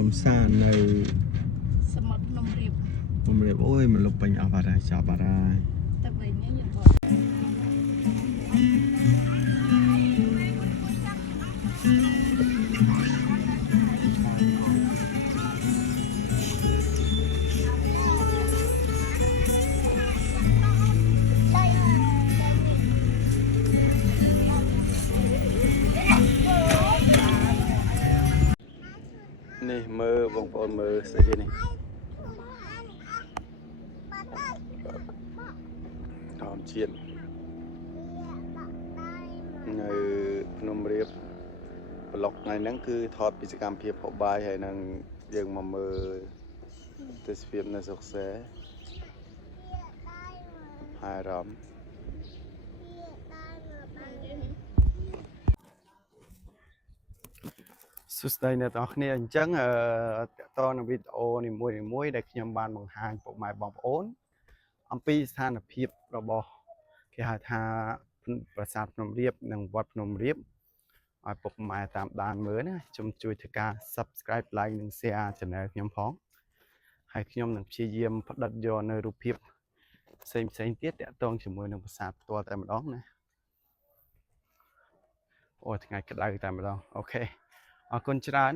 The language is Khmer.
កំសាន្តនៅសមុទ្រភ្នំរាប ខ្ញុំរៀបអូយមកលុបពេញអស់បាត់ហើយចាប់បាត់ហើយ តែវិញយើងបនេះមើលបងប្អូនមើលស្អីគេនេះធម្មជាតិនៅភ្នំរាបប្លុកថ្ងៃហ្នឹងគឺថតពីសកម្មភាពហូបបាយហើយនឹងយើងមកមើលទេសភាពនៅស្រុកសេហើយអារម្មណ៍សួស្តីអ្នកទាំងអស់គ្នាអញ្ចឹងតនៅវីដេអូនីមួយៗដែលខ្ញុំបានបង្ហាញពុកម៉ែបងប្អូនអំពីស្ថានភាពរបស់គេហៅថាប្រាសាទភ្នំរាបនិងវត្តភ្នំរាបឲ្យពុកម៉ែតាមដានមើលណាជួយធ្វើការ Subscribe Like និង Share Channel ខ្ញុំផងហើយខ្ញុំនឹងព្យាយាមផ្ដិតយកនៅរូបភាពផ្សេងទៀតតាក់ទងជាមួយនឹងប្រាសាទផ្ទាល់តែម្ដងណាអូថ្ងៃក្តៅតែម្ដងអូខេអរគុណច្រើន